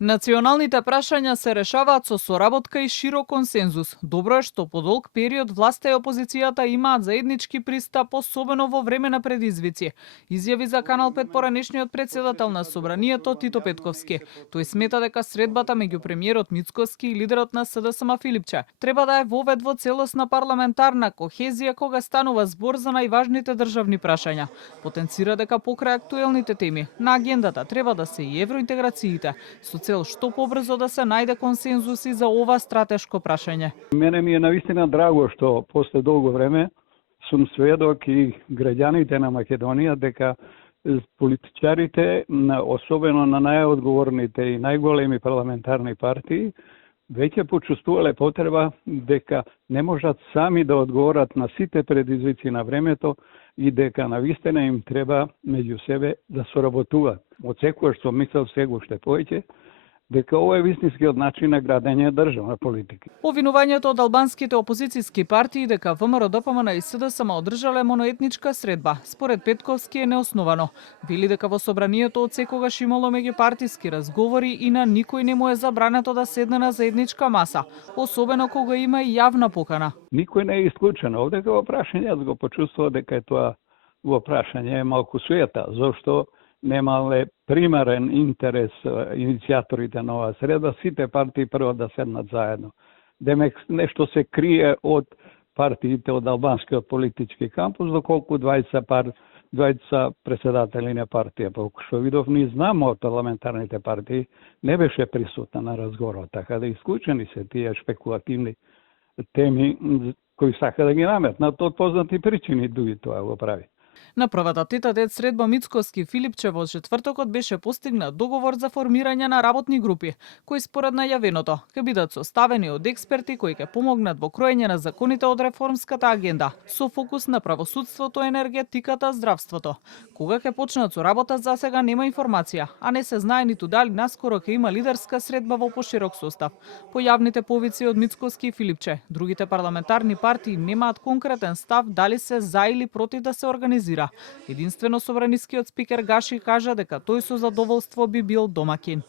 Националните прашања се решаваат со соработка и широк консензус. Добро е што по долг период власта и опозицијата имаат заеднички пристап, особено во време на предизвици, изјави за Канал 5 поранешниот председател на Собранието Тито Петковски. Тој смета дека средбата меѓу премиерот Мицкоски и лидерот на СДСМ Филипче треба да е вовед во целосна парламентарна кохезија кога станува збор за најважните државни прашања. Потенцира дека покрај актуелните теми на агендата треба да се и евроинтеграциите, со цел што побрзо да се најде консензус и за ова стратешко прашање. Мене ми е навистина драго што после долго време сум сведок и граѓаните на Македонија дека политичарите, особено на најодговорните и најголеми парламентарни партии, веќе почувствувале потреба дека не можат сами да одговорат на сите предизвици на времето и дека навистина им треба меѓу себе да соработуваат. Од секојаш што мислел сега уште повеќе, дека ова е вистинскиот начин на градење државна политика. Повинувањето од албанските опозицијски партии дека ВМРО, ДПМН и СДСМ одржале моноетничка средба, според Петковски е неосновано. Вели дека во собранието од секогаш имало меѓупартиски разговори и на никој не му е забрането да седне на заедничка маса, особено кога има и јавна покана. Никој не е исклучен. Овде во прашање јас го почувствував дека е тоа во прашање е малку суета, зашто немале примарен интерес иницијаторите на оваа среда, сите партии прво да седнат заедно. Демек нешто се крие од партиите од албанскиот политички кампус, доколку двајца председатели на партија. Колку што видов, ние знамо од парламентарните партии, не беше присутна на разговорот, така да исклучени се тие шпекулативни теми кои сака да ги наметнат од познати причини, дуи тоа го прави. На првата тет-а-тет средба Мицкоски Филипче во четвртокот беше постигнат договор за формирање на работни групи, кои според најавеното ќе бидат составени од експерти кои ќе помогнат во кроење на законите од реформската агенда, со фокус на правосудството, енергетиката, здравството. Кога ќе почнат со работа засега нема информација, а не се знае ниту дали наскоро ќе има лидерска средба во поширок состав. По јавните повици од Мицкоски и Филипче, другите парламентарни партии немаат конкретен став дали се за или против да се организира. Единствено собранискиот спикер Гаши кажа дека тој со задоволство би бил домакин.